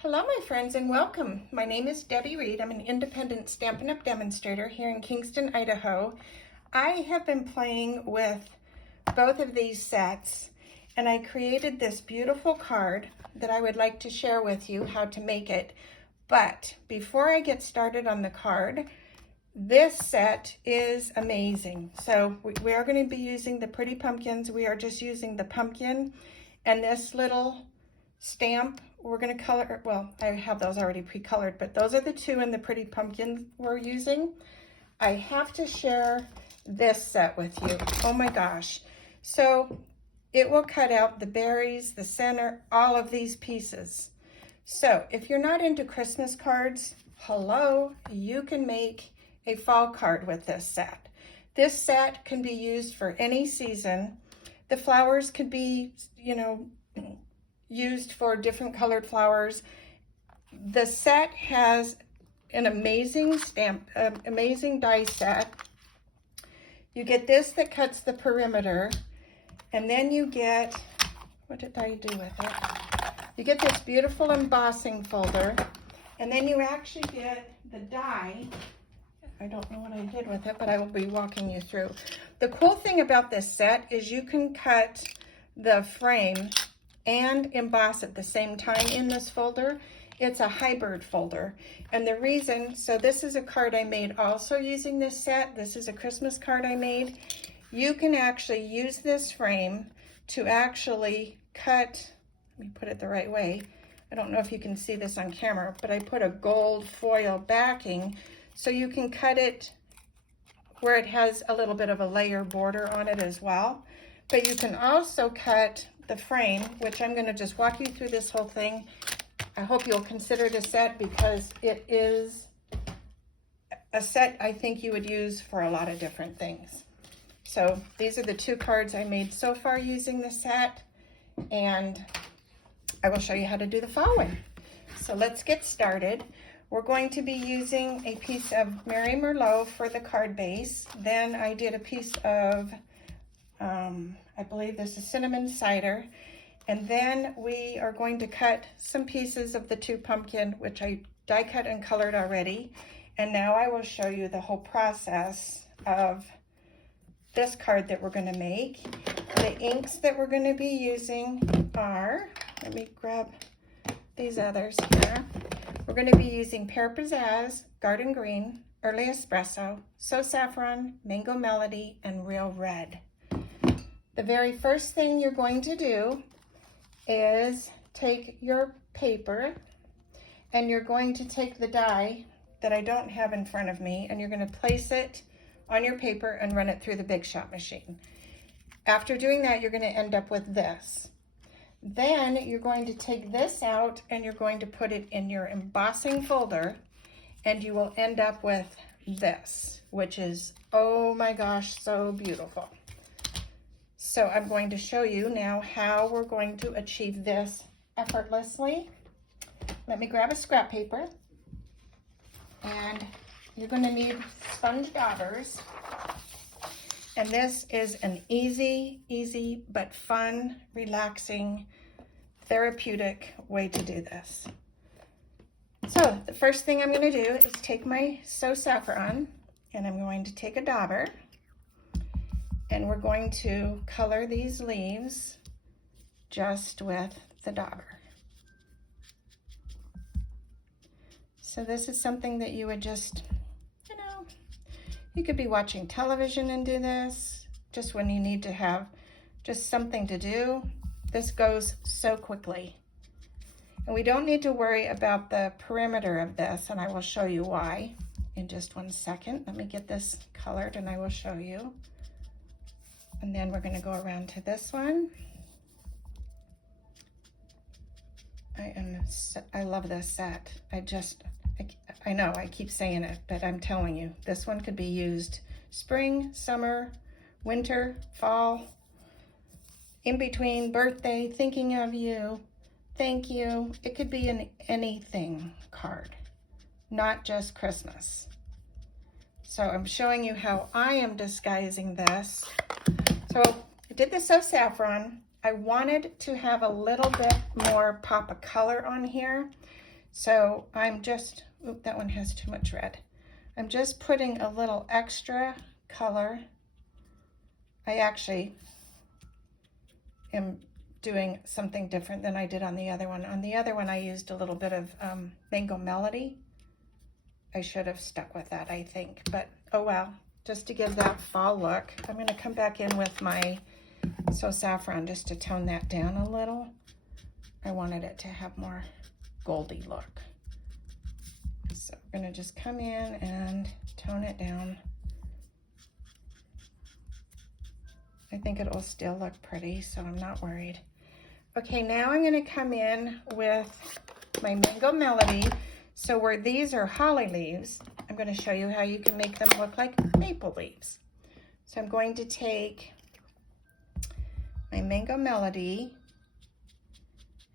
Hello my friends and welcome. My name is Debbie Reed. I'm an independent Stampin' Up! Demonstrator here in Kingston, Idaho. I have been playing with both of these sets and I created this beautiful card that I would like to share with you how to make it. But before I get started on the card, this set is amazing. So we are going to be using the pretty pumpkins. We are just using the pumpkin and this little stamp. We're going to color, well, I have those already pre-colored, but those are the two in the pretty pumpkin we're using. I have to share this set with you. Oh my gosh. So it will cut out the berries, the center, all of these pieces. So if you're not into Christmas cards, hello, you can make a fall card with this set. This set can be used for any season. The flowers could be, used for different colored flowers. The set has an amazing amazing die set. You get this that cuts the perimeter, and then you get, what did I do with it? You get this beautiful embossing folder, and then you actually get the die. I don't know what I did with it, but I will be walking you through. The cool thing about this set is you can cut the frame and emboss at the same time in this folder. It's a hybrid folder. And the reason, so this is a card I made also using this set. This is a Christmas card I made. You can actually use this frame to actually cut, let me put it the right way. I don't know if you can see this on camera, but I put a gold foil backing so you can cut it where it has a little bit of a layer border on it as well. But you can also cut the frame, which I'm going to just walk you through this whole thing. I hope you'll consider it a set because it is a set I think you would use for a lot of different things. So these are the two cards I made so far using the set, and I will show you how to do the following. So let's get started. We're going to be using a piece of Merry Merlot for the card base. Then I did a piece of I believe this is cinnamon cider. And then we are going to cut some pieces of the two pumpkin, which I die cut and colored already. And now I will show you the whole process of this card that we're going to make. The inks that we're going to be using are, let me grab these others here. We're going to be using Pear Pizzazz, Garden Green, Early Espresso, So Saffron, Mango Melody, and Real Red. The very first thing you're going to do is take your paper and you're going to take the die that I don't have in front of me and you're going to place it on your paper and run it through the Big Shot machine. After doing that, you're going to end up with this. Then you're going to take this out and you're going to put it in your embossing folder and you will end up with this, which is, oh my gosh, so beautiful. So I'm going to show you now how we're going to achieve this effortlessly. Let me grab a scrap paper, and you're going to need sponge daubers. And this is an easy but fun, relaxing, therapeutic way to do this. So the first thing I'm going to do is take my So Saffron, and I'm going to take a dauber. And we're going to color these leaves just with the dauber. So this is something that you would just, you could be watching television and do this, just when you need to have just something to do. This goes so quickly. And we don't need to worry about the perimeter of this, and I will show you why in just 1 second. Let me get this colored and I will show you. And then we're going to go around to this one. I love this set. I know I keep saying it, but I'm telling you, this one could be used spring, summer, winter, fall, in between, birthday, thinking of you, thank you. It could be an anything card, not just Christmas. So I'm showing you how I am disguising this. So I did the So Saffron. I wanted to have a little bit more pop of color on here. So I'm just, oop, that one has too much red. I'm just putting a little extra color. I actually am doing something different than I did on the other one. On the other one, I used a little bit of Mango Melody. I should have stuck with that, I think, but oh well. Just to give that fall look, I'm going to come back in with my saffron just to tone that down a little. I wanted it to have more goldy look. So we're going to just come in and tone it down. I think it will still look pretty, so I'm not worried. Okay, now I'm going to come in with my Mango Melody. So where these are holly leaves, I'm going to show you how you can make them look like maple leaves. So I'm going to take my Mango Melody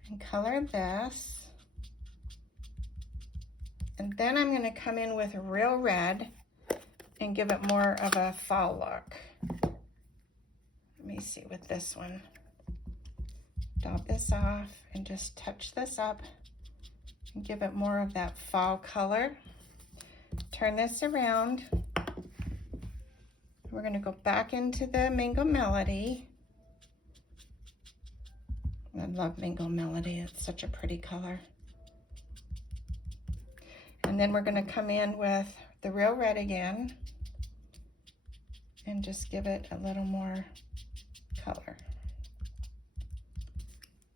and color this. And then I'm going to come in with real red and give it more of a fall look. Let me see with this one. Dab this off and just touch this up and give it more of that fall color. Turn this around. We're going to go back into the Mango Melody. I love Mango Melody. It's such a pretty color. And then we're going to come in with the real red again and just give it a little more color.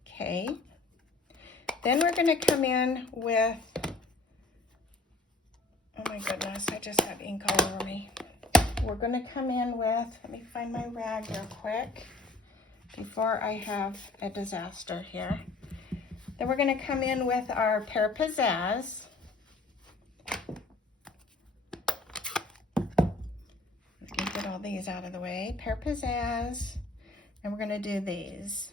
Okay. Then we're going to come in with, oh my goodness, I just have ink all over me. We're going to come in with, let me find my rag real quick before I have a disaster here. Then we're going to come in with our Pear Pizzazz. Let me get all these out of the way. Pear Pizzazz. And we're going to do these.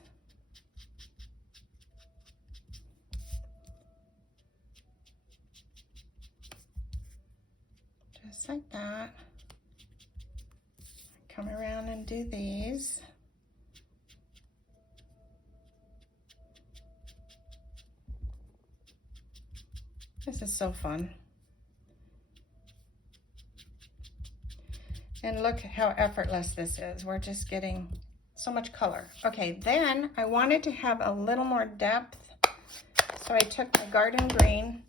Just like that. Come around and do these. This is so fun. And look how effortless this is. We're just getting so much color. Okay, then I wanted to have a little more depth. So I took my garden green.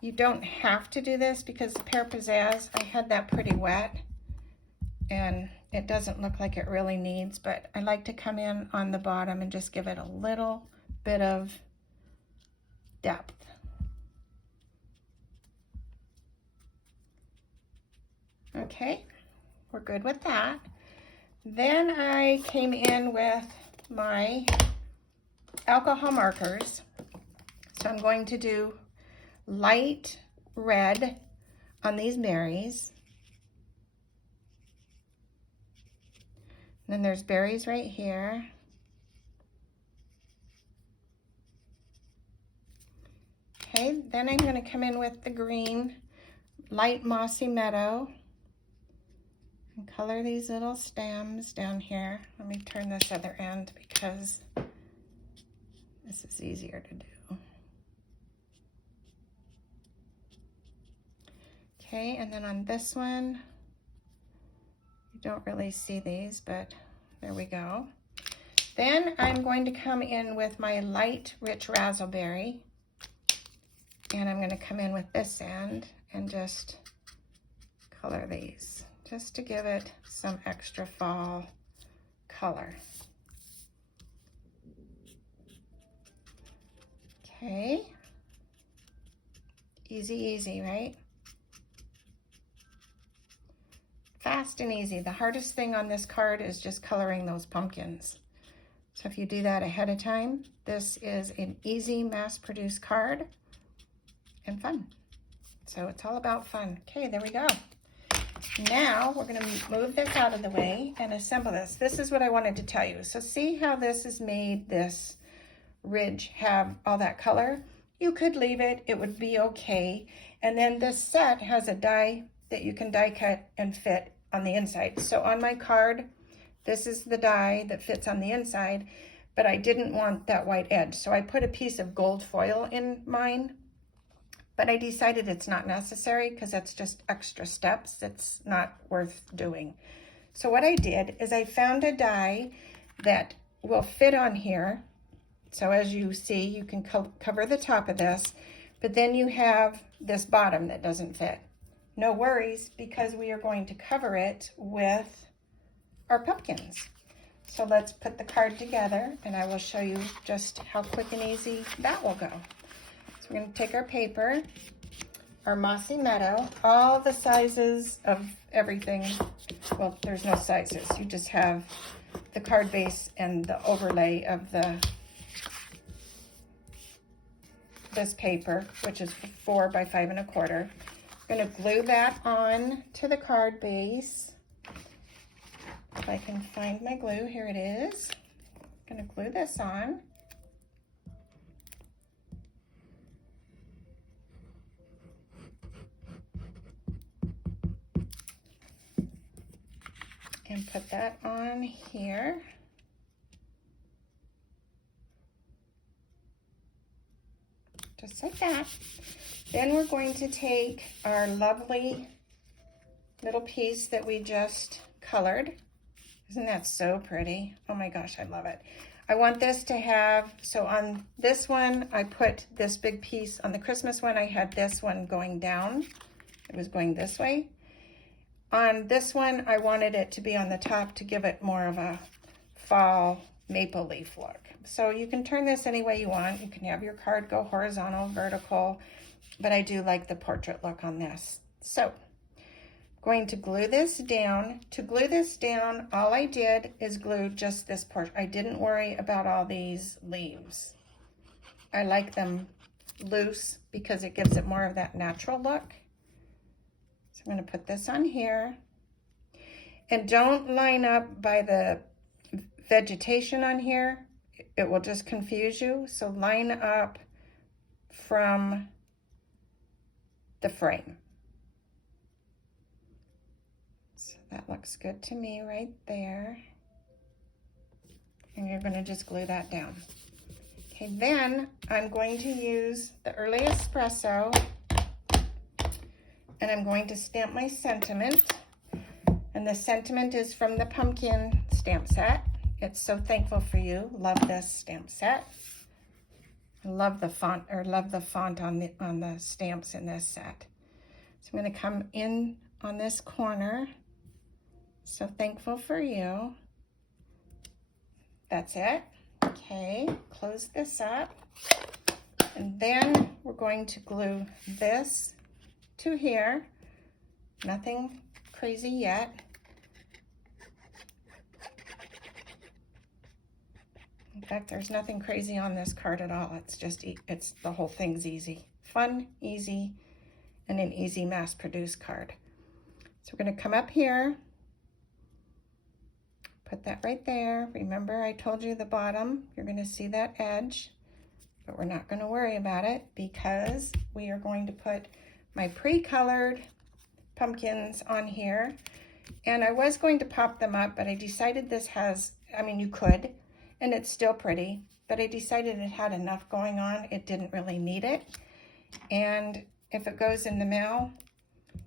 You don't have to do this because the Pear Pizzazz, I had that pretty wet. And it doesn't look like it really needs, but I like to come in on the bottom and just give it a little bit of depth. Okay, we're good with that. Then I came in with my alcohol markers. So I'm going to do light red on these berries. And then there's berries right here. Okay, then I'm going to come in with the green, light mossy meadow. And color these little stems down here. Let me turn this other end because this is easier to do. Okay, and then on this one, you don't really see these, but there we go. Then I'm going to come in with my light rich razzleberry. And I'm going to come in with this end and just color these, just to give it some extra fall color. Okay. Easy, easy, right? Fast and easy. The hardest thing on this card is just coloring those pumpkins. So if you do that ahead of time, this is an easy mass-produced card and fun. So it's all about fun. Okay, there we go. Now we're going to move this out of the way and assemble this. This is what I wanted to tell you. So see how this has made this ridge have all that color? You could leave it. It would be okay. And then this set has a die that you can die cut and fit on the inside. So on my card, this is the die that fits on the inside, but I didn't want that white edge. So I put a piece of gold foil in mine. but I decided it's not necessary because that's just extra steps. It's not worth doing. So what I did is I found a die that will fit on here. So as you see, you can cover the top of this, but then you have this bottom that doesn't fit. No worries, because we are going to cover it with our pumpkins. So let's put the card together and I will show you just how quick and easy that will go. So we're going to take our paper, our mossy meadow, all the sizes of everything. Well, there's no sizes. You just have the card base and the overlay of this paper, which is 4 by 5 1/4. I'm going to glue that on to the card base. If I can find my glue, here it is. I'm going to glue this on. And put that on here. Just like that. Then we're going to take our lovely little piece that we just colored. Isn't that so pretty? Oh my gosh, I love it. I want this to have, so on this one, I put this big piece. On the Christmas one, I had this one going down. It was going this way. On this one, I wanted it to be on the top to give it more of a fall maple leaf look. So you can turn this any way you want. You can have your card go horizontal, vertical, but I do like the portrait look on this. So going to glue this down. To glue this down, all I did is glue just this part. I didn't worry about all these leaves. I like them loose because it gives it more of that natural look. So I'm going to put this on here. And don't line up by the vegetation on here. It will just confuse you. So line up from the frame. So that looks good to me right there. And you're going to just glue that down. Okay, then I'm going to use the early espresso and I'm going to stamp my sentiment. And the sentiment is from the pumpkin stamp set. It's So Thankful for You. Love this stamp set. I love the font, or love the font on the stamps in this set. So I'm going to come in on this corner. So Thankful for You. That's it. Okay, close this up. And then we're going to glue this to here. Nothing crazy yet. In fact, there's nothing crazy on this card at all. It's just, the whole thing's easy. Fun, easy, and an easy mass-produced card. So we're going to come up here, put that right there. Remember, I told you the bottom, you're going to see that edge, but we're not going to worry about it because we are going to put my pre-colored pumpkins on here. And I was going to pop them up, but I decided this has, I mean, you could, and it's still pretty, but I decided it had enough going on. It didn't really need it. And if it goes in the mail,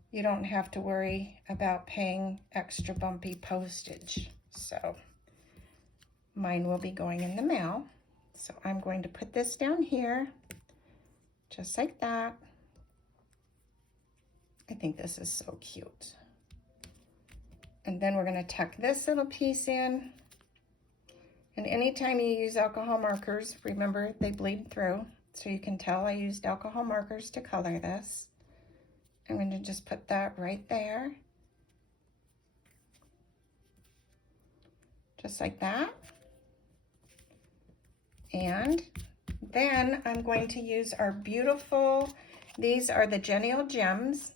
you don't have to worry about paying extra bumpy postage. So mine will be going in the mail. So I'm going to put this down here, just like that. I think this is so cute. And then we're going to tuck this little piece in. And anytime you use alcohol markers, remember they bleed through. So you can tell I used alcohol markers to color this. I'm going to just put that right there. Just like that. And then I'm going to use our beautiful, these are the Genial Gems.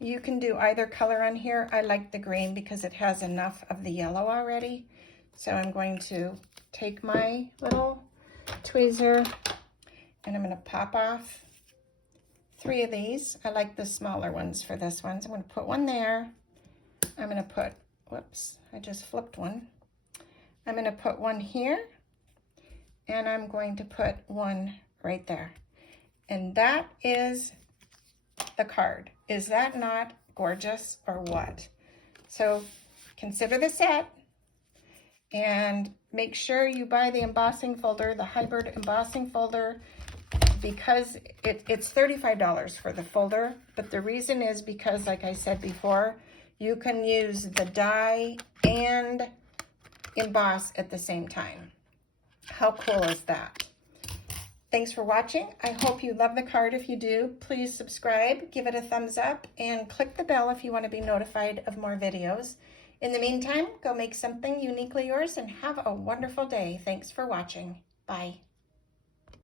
You can do either color on here. I like the green because it has enough of the yellow already. So I'm going to take my little tweezer and I'm going to pop off 3 of these. I like the smaller ones for this one. So I'm going to put one there. I'm going to put, whoops, I just flipped one. I'm going to put one here and I'm going to put one right there. And that is the card. Is that not gorgeous or what? So consider the set and make sure you buy the embossing folder, the hybrid embossing folder, because it's $35 for the folder. But the reason is because, like I said before, you can use the die and emboss at the same time. How cool is that? Thanks for watching. I hope you love the card. If you do, please subscribe, give it a thumbs up, and click the bell if you want to be notified of more videos. In the meantime, go make something uniquely yours and have a wonderful day. Thanks for watching. Bye.